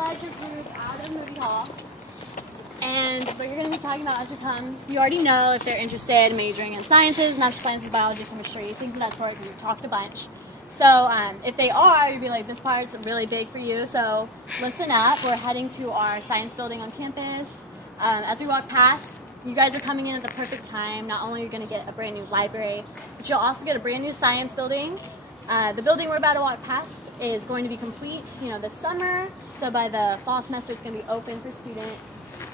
led your group out of Movie Hall. And what you're going to be talking about as you come, you already know if they're interested in majoring in sciences, natural sciences, biology, chemistry, things of that sort. We've talked a bunch. So if they are, you'd be like, this part's really big for you. So listen up. We're heading to our science building on campus. As we walk past, you guys are coming in at the perfect time. Not only are you going to get a brand new library, but you'll also get a brand new science building. The building we're about to walk past is going to be complete, this summer. So by the fall semester, it's going to be open for students.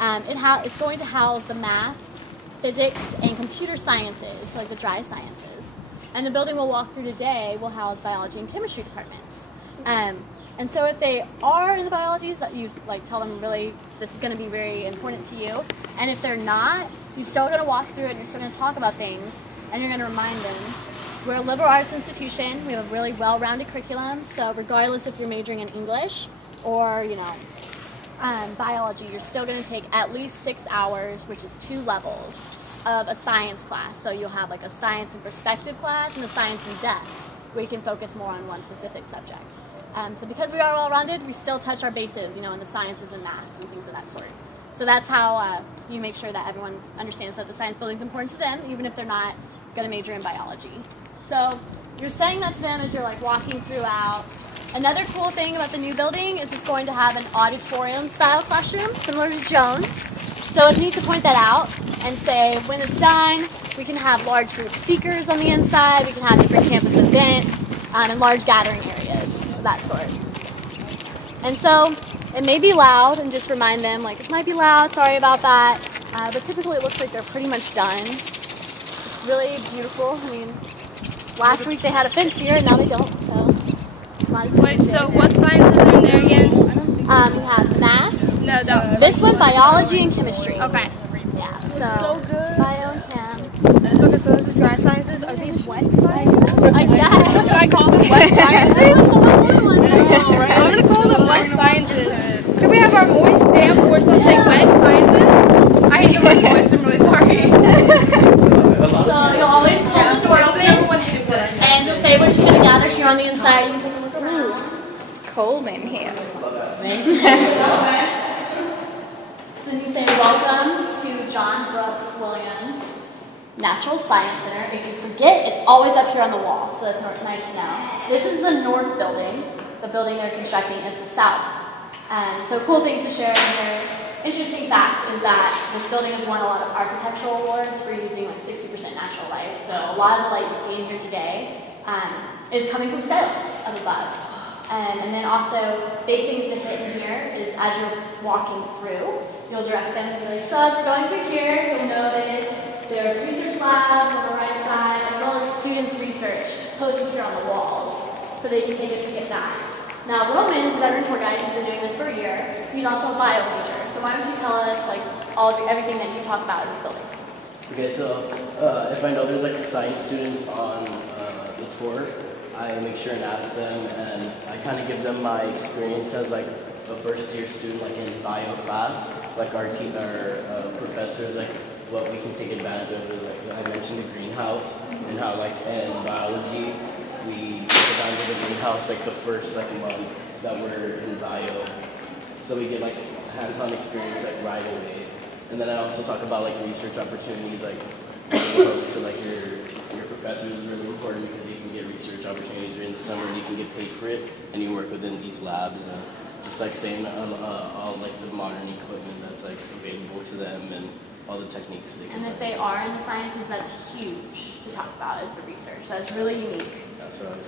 It's going to house the math, physics, and computer sciences, like the dry sciences. And the building we'll walk through today will house biology and chemistry departments. And so if they are in the biologies, that you tell them really this is going to be very important to you. And if they're not, you're still going to walk through it and you're still going to talk about things and you're going to remind them. We're a liberal arts institution. We have a really well-rounded curriculum. So regardless if you're majoring in English or, biology, you're still going to take at least 6 hours, which is 2 levels of a science class. So you'll have a science and perspective class and a science in depth, where you can focus more on one specific subject. So because we are well-rounded, we still touch our bases, in the sciences and maths and things of that sort. So that's how you make sure that everyone understands that the science building is important to them, even if they're not going to major in biology. So you're saying that to them as you're walking throughout. Another cool thing about the new building is it's going to have an auditorium-style classroom, similar to Jones. So it's neat to point that out and say, when it's done, we can have large group speakers on the inside, we can have different campus events, and large gathering areas, of that sort. And so it may be loud, and just remind them, it might be loud, sorry about that, but typically it looks like they're pretty much done. It's really beautiful. Last week they had a fence here, and now they don't, so. Wait, so what sciences are in there again? We have math. No, that This one, biology and chemistry. Okay. Yeah, so good. Bio and chem. Okay, so those are dry sciences. Are these wet sciences? I guess. Can I call them wet sciences? Right? I'm going to call them wet sciences. Can we have our moist stamp or something wet sciences? I hate the word moist, I'm really sorry. So you'll always hold the door open, and you'll say we're just going to gather here on the inside. You can take a look around. It's cold in here. So you say welcome to John Brooks Williams Natural Science Center. If you forget, it's always up here on the wall, so that's nice to know. This is the north building. The building they're constructing is the south. So cool things to share in here. Interesting fact is that this building has won a lot of architectural awards for using 60% natural light. So a lot of the light you see in here today is coming from skylights up above. And then also, big things to hit in here is as you're walking through, you'll direct them and be like, so as we're going through here, you'll notice there's research labs on the right side, as well as students' research posted here on the walls, so they can take a peek at that. Now, Roman's a veteran tour guide who's been doing this for a year. He's also a bio major. So why don't you tell us everything that you talk about in this building? Okay, so if I know there's science students on the tour, I make sure and ask them, and I kind of give them my experience as a first-year student, in bio class. Our professors, what we can take advantage of. I mentioned the greenhouse, and how in biology we take advantage of the greenhouse the first month that we're in bio. So we get hands-on experience right away. And then I also talk about research opportunities, being close to your professors is really important because you can get research opportunities during the summer and you can get paid for it, and you work within these labs, and just saying all the modern equipment that's available to them and all the techniques they can. And if they are in the sciences, that's huge to talk about is the research. That's really unique. That's what I was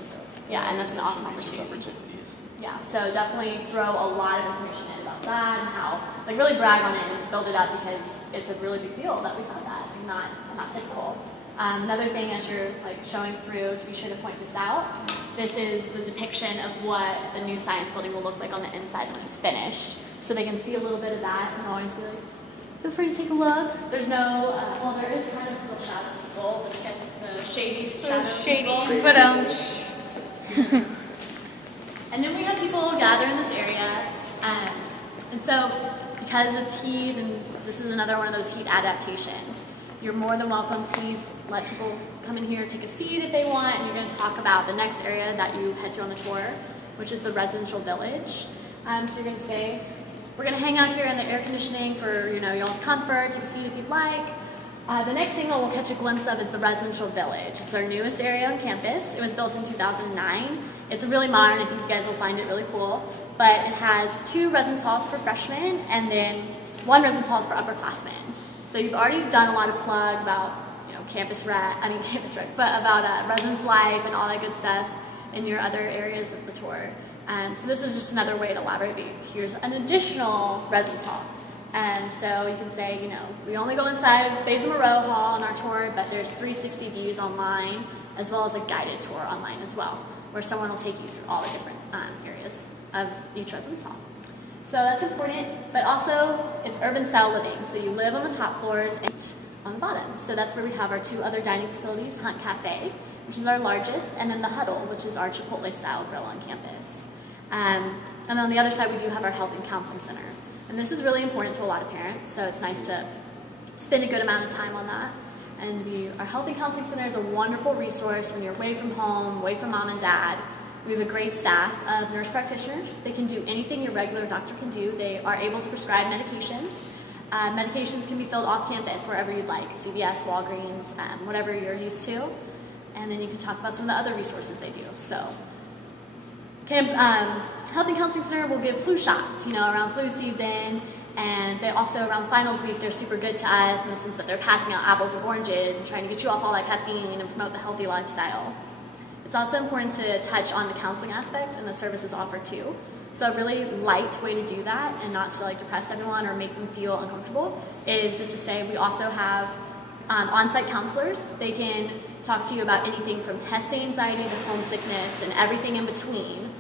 Yeah, and that's an awesome opportunity. Yeah, so definitely throw a lot of information in about that and how, really brag on it and build it up because it's a really big deal that we found that, not typical. Another thing as you're showing through, to be sure to point this out, this is the depiction of what the new science building will look like on the inside when it's finished. So they can see a little bit of that and always be feel free to take a look. There's no, there is kind of still shadow people, the shady shadow people. But And then we have people gather in this area, and so because it's heat, and this is another one of those heat adaptations, you're more than welcome. Please let people come in here, take a seat if they want, and you're going to talk about the next area that you head to on the tour, which is the residential village. So you're going to say, we're going to hang out here in the air conditioning for y'all's comfort, take a seat if you'd like. The next thing that we'll catch a glimpse of is the residential village. It's our newest area on campus. It was built in 2009. It's really modern. I think you guys will find it really cool. But it has 2 residence halls for freshmen and then 1 residence hall for upperclassmen. So you've already done a lot of plug about but about residence life and all that good stuff in your other areas of the tour. So this is just another way to elaborate. Here's an additional residence hall. So you can say, we only go inside Faisal Moreau Hall on our tour, but there's 360 views online, as well as a guided tour online as well, where someone will take you through all the different areas of each residence hall. So that's important, but also it's urban style living. So you live on the top floors and on the bottom. So that's where we have our 2 other dining facilities, Hunt Cafe, which is our largest, and then the Huddle, which is our Chipotle style grill on campus. And then on the other side, we do have our Health and Counseling Center. And this is really important to a lot of parents, so it's nice to spend a good amount of time on that. And our Health and Counseling Center is a wonderful resource when you're away from home, away from mom and dad. We have a great staff of nurse practitioners. They can do anything your regular doctor can do. They are able to prescribe medications. Medications can be filled off campus wherever you'd like, CVS, Walgreens, whatever you're used to. And then you can talk about some of the other resources they do. So, Health and Counseling Center will give flu shots, around flu season. And they also, around finals week, they're super good to us in the sense that they're passing out apples and oranges and trying to get you off all that caffeine and promote the healthy lifestyle. It's also important to touch on the counseling aspect and the services offered too. So a really light way to do that and not to depress everyone or make them feel uncomfortable is just to say we also have on-site counselors. They can talk to you about anything from testing anxiety to homesickness and everything in between.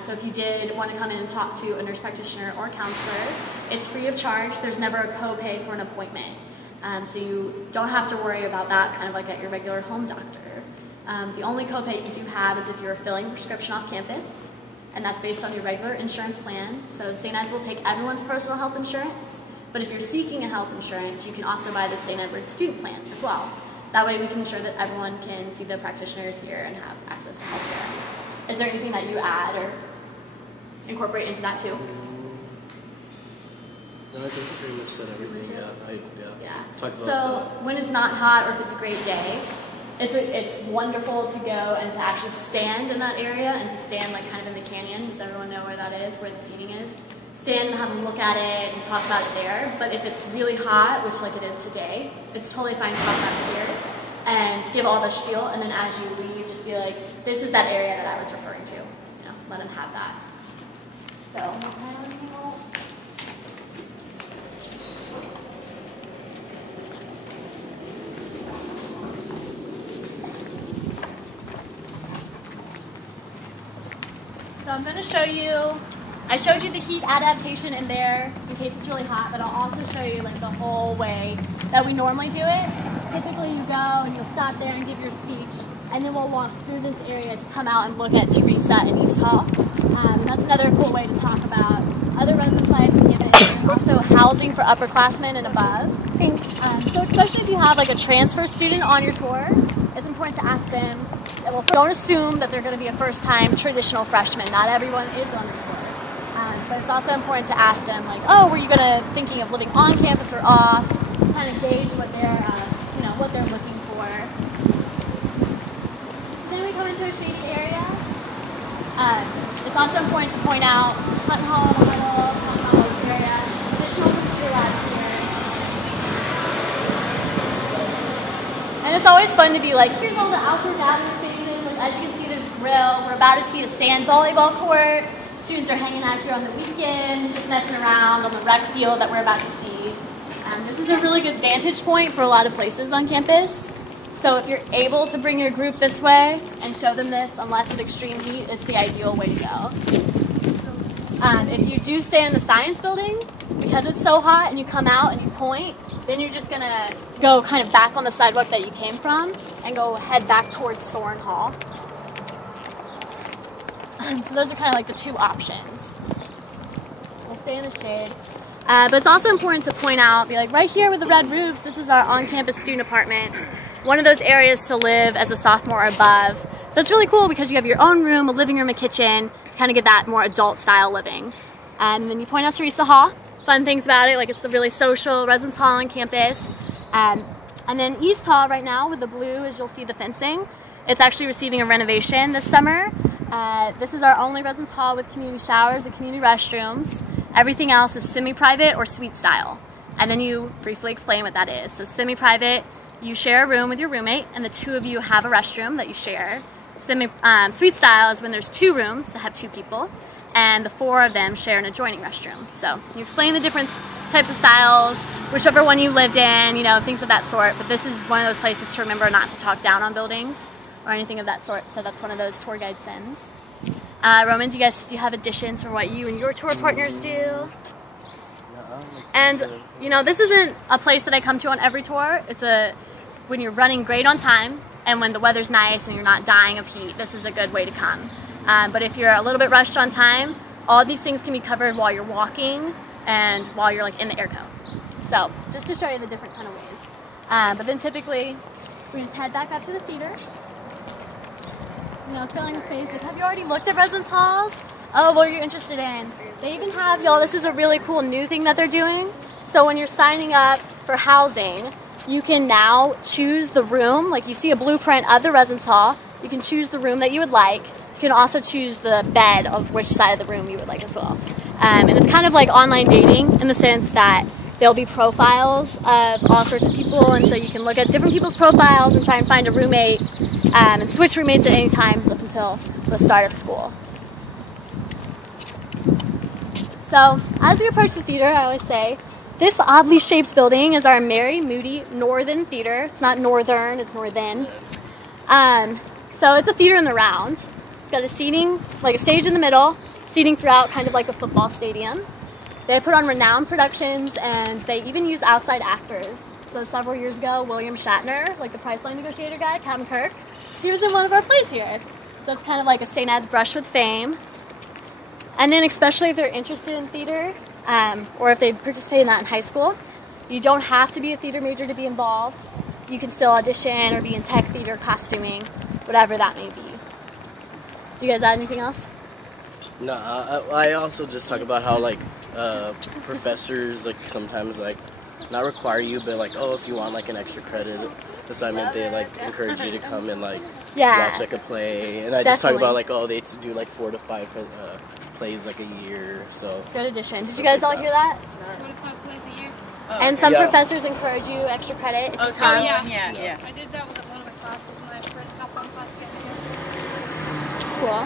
So if you did want to come in and talk to a nurse practitioner or counselor, it's free of charge. There's never a copay for an appointment. So you don't have to worry about that kind of like at your regular home doctor. The only copay you do have is if you're filling a prescription off campus, and that's based on your regular insurance plan. So St. Ed's will take everyone's personal health insurance, but if you're seeking a health insurance, you can also buy the St. Edward's student plan as well. That way we can ensure that everyone can see the practitioners here and have access to health care. Is there anything that you add or incorporate into that too? No, I think you pretty much said everything. Yeah. Talk about so when it's not hot or if it's a great day, it's wonderful to go and to actually stand in that area and to stand kind of in the canyon. Does everyone know where that is, where the seating is? Stand and have a look at it and talk about it there. But if it's really hot, which like it is today, it's totally fine to talk about it here and give all the spiel. And then as you leave, just be like, this is that area that I was referring to. Let them have that. So. So I'm going to show you, I showed you the heat adaptation in there in case it's really hot, but I'll also show you the whole way that we normally do it. Typically you go and you'll stop there and give your speech, and then we'll walk through this area to come out and look at Teresa and East Hall. That's another cool way to talk about other residence life and also housing for upperclassmen and above. Thanks. So especially if you have a transfer student on your tour, it's important to ask them. Well, don't assume that they're going to be a first-time traditional freshman. Not everyone is on the tour. But it's also important to ask them, were you thinking of living on campus or off? Kind of gauge what they're looking for. So then we come into a shaded area. It's also important to point out Hunt Hall, the Huddle area, additional garage here. And it's always fun to be here's all the outdoor gathering spaces. As you can see, there's a grill. We're about to see a sand volleyball court. Students are hanging out here on the weekend, just messing around on the rec field that we're about to see. This is a really good vantage point for a lot of places on campus. So if you're able to bring your group this way and show them this, unless it's extreme heat, it's the ideal way to go. If you do stay in the science building, because it's so hot and you come out and you point, then you're just going to go kind of back on the sidewalk that you came from and go head back towards Soren Hall. So those are kind of the 2 options. We'll stay in the shade. But it's also important to point out, right here with the red roofs, this is our on-campus student apartments. One of those areas to live as a sophomore or above. So it's really cool because you have your own room, a living room, a kitchen, kind of get that more adult style living. And then you point out Teresa Hall. Fun things about it, like it's the really social residence hall on campus. And then East Hall right now with the blue, as you'll see the fencing. It's actually receiving a renovation this summer. This is our only residence hall with community showers and community restrooms. Everything else is semi-private or suite style. And then you briefly explain what that is. So semi-private, you share a room with your roommate and the two of you have a restroom that you share. Suite style is when there's 2 rooms that have 2 people and the 4 of them share an adjoining restroom. So you explain the different types of styles, whichever one you lived in, you know, things of that sort. But this is one of those places to remember not to talk down on buildings or anything of that sort. So that's one of those tour guide sins. Roman, do you have additions for what you and your tour partners do? And, you know, this isn't a place that I come to on every tour. It's when you're running great on time and when the weather's nice and you're not dying of heat, this is a good way to come. But if you're a little bit rushed on time, all these things can be covered while you're walking and while you're like in the air cone. So just to show you the different kind of ways. But then typically we just head back up to the theater. You know, filling the space. Have you already looked at residence halls? Oh, what are you interested in? They even have, y'all, this is a really cool new thing that they're doing. So when you're signing up for housing, you can now choose the room. Like you see a blueprint of the residence hall. You can choose the room that you would like. You can also choose the bed of which side of the room you would like as well. And it's kind of like online dating in the sense that there'll be profiles of all sorts of people, and so you can look at different people's profiles and try and find a roommate and switch roommates at any time up until the start of school. So as we approach the theater, I always say, this oddly shaped building is our Mary Moody Northern Theater. It's not northern, it's northern. So it's a theater in the round. It's got a seating, like a stage in the middle, seating throughout, kind of like a football stadium. They put on renowned productions and they even use outside actors. So several years ago, William Shatner, like the Priceline negotiator guy, Captain Kirk, he was in one of our plays here. So it's kind of like a St. Ed's brush with fame. And then especially if they're interested in theater, or if they participate in that in high school, you don't have to be a theater major to be involved. You can still audition or be in tech theater, costuming, whatever that may be. Do you guys add anything else? No, I also just talk about how like professors like sometimes like not require you, but like, oh, if you want like an extra credit assignment, they like encourage you to come and like watch like a play. And I just talk about like, oh, they do like 4 to 5 plays like a year. So good addition. Did you guys all hear that? 4 to 5 plays a year. And some professors encourage you extra credit if you come. Yeah. I did that with one of my classes when I first hopped on class together. Cool.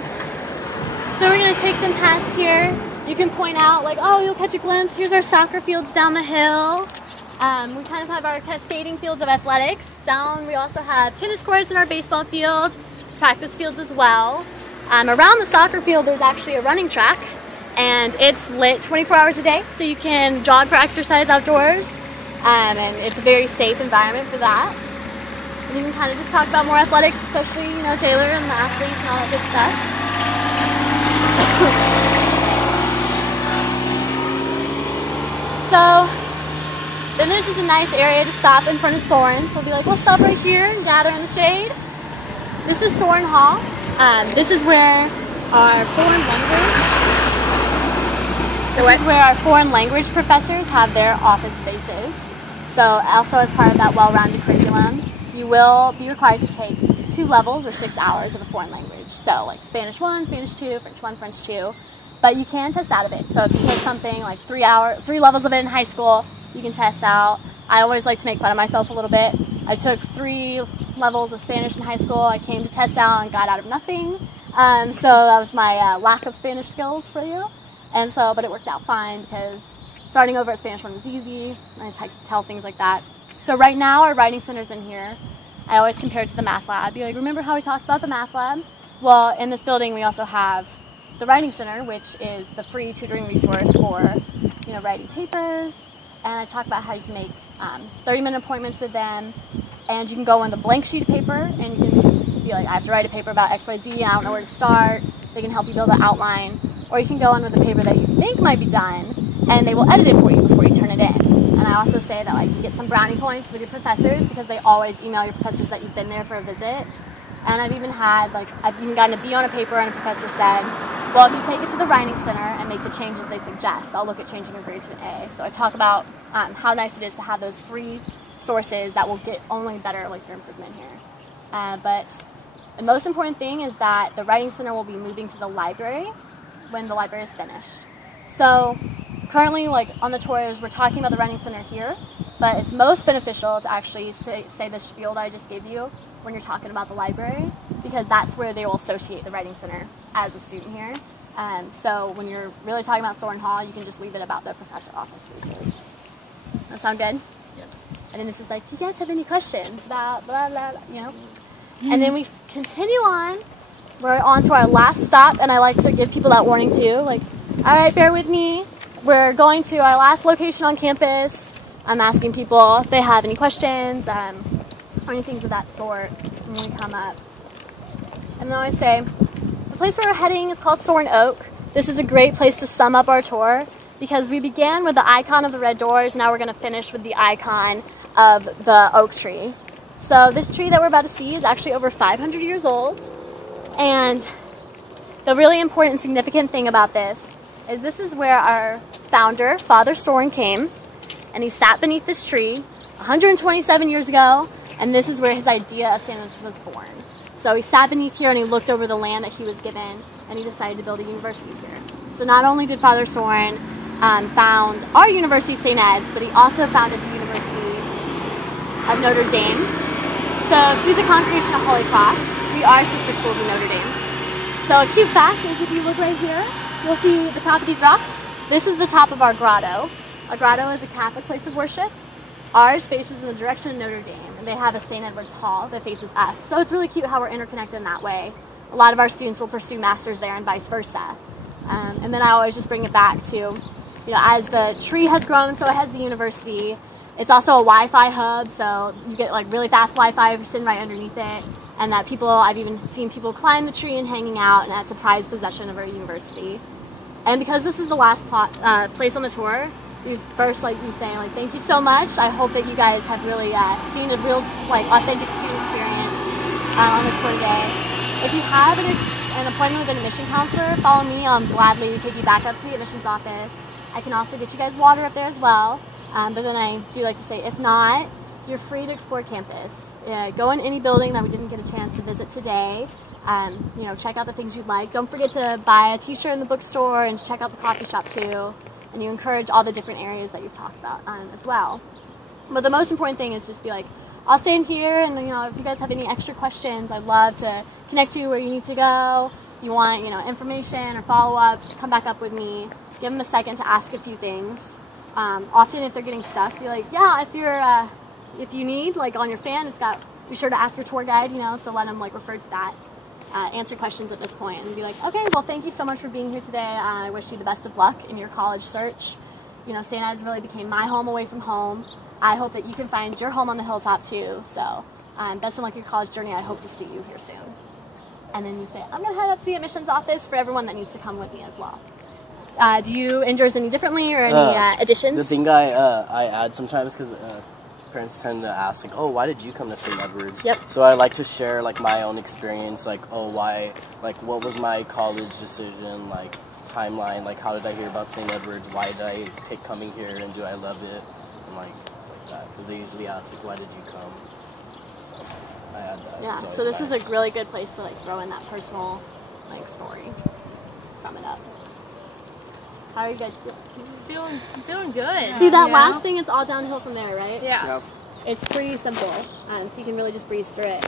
So we're going to take them past here. You can point out, like, oh, you'll catch a glimpse. Here's our soccer fields down the hill. We kind of have our cascading fields of athletics. Down, we also have tennis courts in our baseball field, practice fields as well. Around the soccer field, there's actually a running track, and it's lit 24 hours a day, so you can jog for exercise outdoors, and it's a very safe environment for that. And you can kind of just talk about more athletics, especially, you know, Taylor and the athletes and all that good stuff. So then this is a nice area to stop in front of Soren. So we'll be like, we'll stop right here and gather in the shade. This is Soren Hall. This is where our foreign language professors have their office spaces. So also as part of that well-rounded curriculum, you will be required to take 2 levels or 6 hours of a foreign language. So like Spanish 1, Spanish 2, French 1, French 2. But you can test out of it. So if you take something like 3 levels of it in high school, you can test out. I always like to make fun of myself a little bit. I took 3 levels of Spanish in high school. I came to test out and got out of nothing. So that was my lack of Spanish skills for you. And so, but it worked out fine because starting over at Spanish 1 was easy. And I like to tell things like that. So right now our writing center's in here. I always compare it to the math lab. Be like, remember how we talked about the math lab? Well, in this building we also have the Writing Center, which is the free tutoring resource for, you know, writing papers. And I talk about how you can make 30-minute appointments with them. And you can go on the blank sheet of paper and you can be like, I have to write a paper about XYZ, I don't know where to start. They can help you build an outline. Or you can go on with a paper that you think might be done and they will edit it for you before you turn it in. And I also say that like you get some brownie points with your professors because they always email your professors that you've been there for a visit. And I've even gotten a B on a paper, and a professor said, well, if you take it to the Writing Center and make the changes they suggest, I'll look at changing your grade to an A. So I talk about how nice it is to have those free sources that will get only better your improvement here. But the most important thing is that the Writing Center will be moving to the library when the library is finished. So currently, on the tours, we're talking about the Writing Center here, but it's most beneficial to actually say the spiel that I just gave you when you're talking about the library, because that's where they will associate the Writing Center as a student here. So when you're really talking about Soren Hall, you can just leave it about the professor office resource. That sound good? Yes. And then this is do you guys have any questions about blah, blah, blah, And then we continue on. We're on to our last stop, and I like to give people that warning too. All right, bear with me. We're going to our last location on campus. I'm asking people if they have any questions, or any things of that sort when we come up. And then I say, the place where we're heading is called Soren Oak. This is a great place to sum up our tour, because we began with the icon of the red doors. Now we're going to finish with the icon of the oak tree. So this tree that we're about to see is actually over 500 years old. And the really important and significant thing about this is where our founder, Father Soren, came. And he sat beneath this tree 127 years ago. And this is where his idea of St. Edward's was born. So he sat beneath here and he looked over the land that he was given. And he decided to build a university here. So not only did Father Soren found our university, St. Ed's, but he also founded the University of Notre Dame. So through the Congregation of Holy Cross, we are sister schools in Notre Dame. So a cute fact is, if you look right here, you'll see the top of these rocks. This is the top of our grotto. Our grotto is a Catholic place of worship. Ours faces in the direction of Notre Dame, and they have a St. Edward's Hall that faces us. So it's really cute how we're interconnected in that way. A lot of our students will pursue masters there and vice versa. And then I always just bring it back to, as the tree has grown, so has the university. It's also a Wi-Fi hub, so you get really fast Wi-Fi if you're sitting right underneath it. And that I've even seen people climb the tree and hanging out, and that's a prized possession of our university. And because this is the last place on the tour, we first be saying thank you so much. I hope that you guys have really seen a real authentic student experience on this tour today. If you have an appointment with an admission counselor, follow me. I'll gladly take you back up to the admissions office. I can also get you guys water up there as well. But then I do like to say, if not, you're free to explore campus. Go in any building that we didn't get a chance to visit today. Check out the things you'd like. Don't forget to buy a t-shirt in the bookstore and check out the coffee shop too. And you encourage all the different areas that you've talked about as well. But the most important thing is just be I'll stand here, and if you guys have any extra questions, I'd love to connect you where you need to go. If you want information or follow-ups, come back up with me. Give them a second to ask a few things. Often if they're getting stuck, be yeah, if you need, on your fan, be sure to ask your tour guide, so let them refer to that. Answer questions at this point and be okay, well, thank you so much for being here today. I wish you the best of luck in your college search. St. Ed's really became my home away from home. I hope that you can find your home on the hilltop too. So best of luck in your college journey. I hope to see you here soon. And then you say, I'm going to head up to the admissions office for everyone that needs to come with me as well. Do you enjoy yours any differently or any additions? The thing I add sometimes, because parents tend to ask, oh, why did you come to St. Edward's? Yep. So I like to share my own experience, why, what was my college decision, timeline, how did I hear about St. Edward's, why did I pick coming here, and do I love it, and stuff like that, because they usually ask, why did you come? So I add that. Yeah, so this is a really good place to throw in that personal story, to sum it up. How are you guys feeling? Feeling good. See that last thing, it's all downhill from there, right? Yeah. Yep. It's pretty simple, so you can really just breeze through it.